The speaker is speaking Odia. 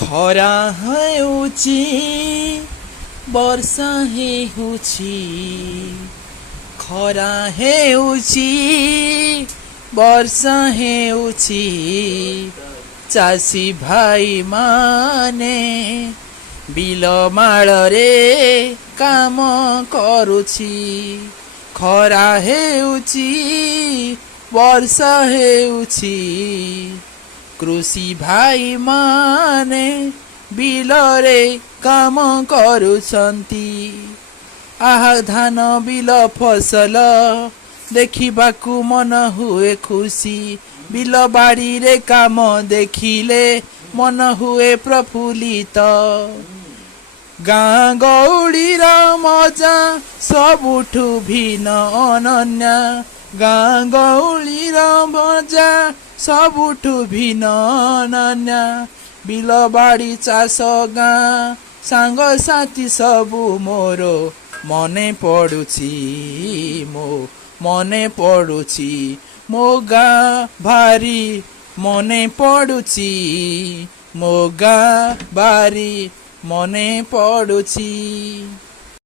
ଖରା ହେଉଛି ବର୍ଷା ହେଉଛି, ଖରା ହେଉଛି ବର୍ଷା ହେଉଛି, ଚାଷୀ ଭାଇମାନେ ବିଲମାଳରେ କାମ କରୁଛି। ଖରା ହେଉଛି ବର୍ଷା ହେଉଛି, କୃଷି ଭାଇମାନେ ବିଲରେ କାମ କରୁଛନ୍ତି। ଆହା ଧାନ ବିଲ ଫସଲ ଦେଖିବାକୁ ମନ ହୁଏ ଖୁସି, ବିଲ ବାଡ଼ିରେ କାମ ଦେଖିଲେ ମନ ହୁଏ ପ୍ରଫୁଲ୍ଲିତ। ଗାଁ ଗଉଳିର ମଜା ସବୁଠୁ ଭିନ୍ନ ଅନନ୍ୟ, ଗାଁ ଗଉଳିର ମଜା ସବୁଠୁ ଭିନ୍ନ ଅନନ୍ୟ। ବିଲ ବାଡ଼ି ଚାଷ ଗାଁ ସାଙ୍ଗସାଥି ସବୁ ମୋର ମନେ ପଡ଼ୁଛି, ମୋ ମନେ ପଡ଼ୁଛି, ମୋ ଗାଁ ଭାରି ମନେ ପଡ଼ୁଛି, ମୋ ଗାଁ ଭାରି ମନେ ପଡ଼ୁଛି।